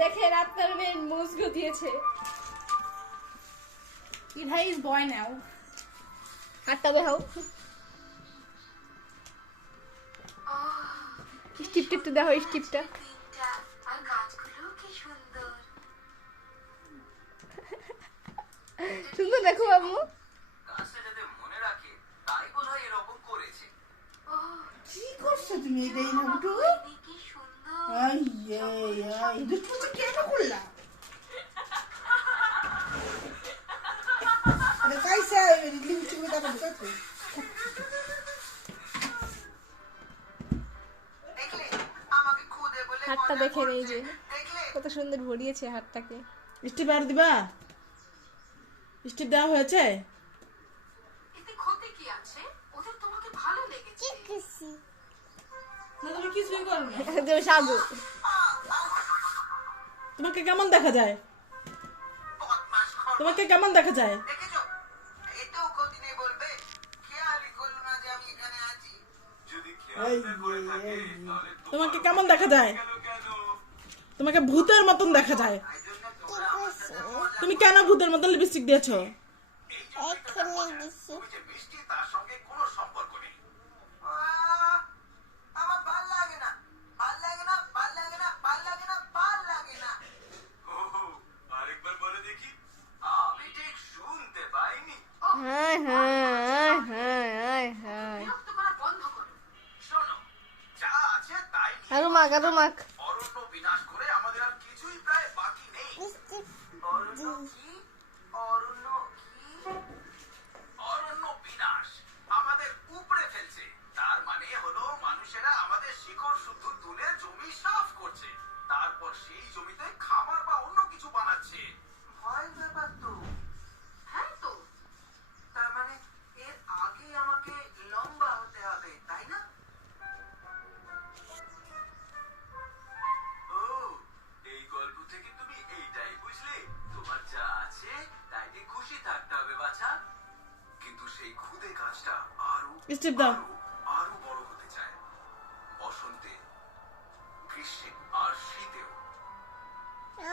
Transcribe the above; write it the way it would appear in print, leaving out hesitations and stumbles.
দেখেন আপনার মেয়ে মুজগু দিয়েছে। ইনহাই ইজ বয় নাও। হাতটা দেখাও। স্টিপটা একটু দেখো, স্টিপটা। আর গাছগুলো কি সুন্দর। সুন্দর দেখো আম্মু। কাজটা যাতে মনে রাখে তাই বোধহয় এরকম করেছে। কি করছো তুমি এটাই না বুটু? কি সুন্দর। আই আই দুটো তো কেন করলা? আরে কাইসা লিম চিনি দাও তো। দেখলে আমাকে খুদে বলে হাতটা মজা দেখেন, এই করছে। যে দেখলে কত সুন্দর ভরিয়েছে হাতটাকে। স্টিপ আর দিবা? স্টিপ দেওয়া হয়েছে? এতে ক্ষতি কি আছে? ওদের তোমাকে ভালো লেগেছে। না তুমি কিছুই করো না। যে সাধু। তোমাকে কেমন দেখা যায়? বদমাশ খরগোশ। তোমাকে কেমন দেখা যায়? দেখেছো? এটাও কদিনে বলবে খেয়ালই করলো না যে আমি এখানে আছি। যদি খেয়াল না করে থাকে তাহলে তোমাকে কেমন দেখা যায়? কেন তোমাকে ভূতের মতন দেখা যায়। তাই জন্য তোমরা আমার সাথে মজা তুমি কেন ভূতের মতন লিপস্টিক দিয়েছো? এই যে মেয়েটার মজা, তুমি যে মিষ্টি তার সঙ্গে কোনো সম্পর্ক নেই। আমার ভাল লাগে না, ভাল লাগে না, ভাল লাগে না, ভাল লাগে না, ভাল লাগে না। আরেকবার বলে দেখি। আমি ঠিক শুনতে পাইনি। হায় হায় হায় হায় হায়। বিরক্ত করা বন্ধ করো। শোনো, যা আছে তাই নিয়ে আরো মাখ, আরো মাখ। অরণ্য বিনাশ করে আমাদের আর কিছুই প্রায় বাকি নেই। অরণ্য কি? অরণ্য কি? অরণ্য বিনাশ আমাদের উপড়ে ফেলছে। তার মানে হলো মানুষেরা আমাদের শিকড় শুদ্ধ তুলে জমি সাফ করছে, তারপর সেই জমিতে খামার বা অন্য কিছু বানাচ্ছে। ভয়ের ব্যাপার তো। হ্যাঁ তো। তার মানে এর আগে আমাকে লম্বা হতে হবে, তাই না? ও, এই গল্প থেকে তুমি এইটাই বুঝলে? তোমার যা আছে তাই নিয়ে খুশি থাকতে হবে বাছা। কিন্তু সেই খুদে কাজটা আরো স্টিপ দাও। আরো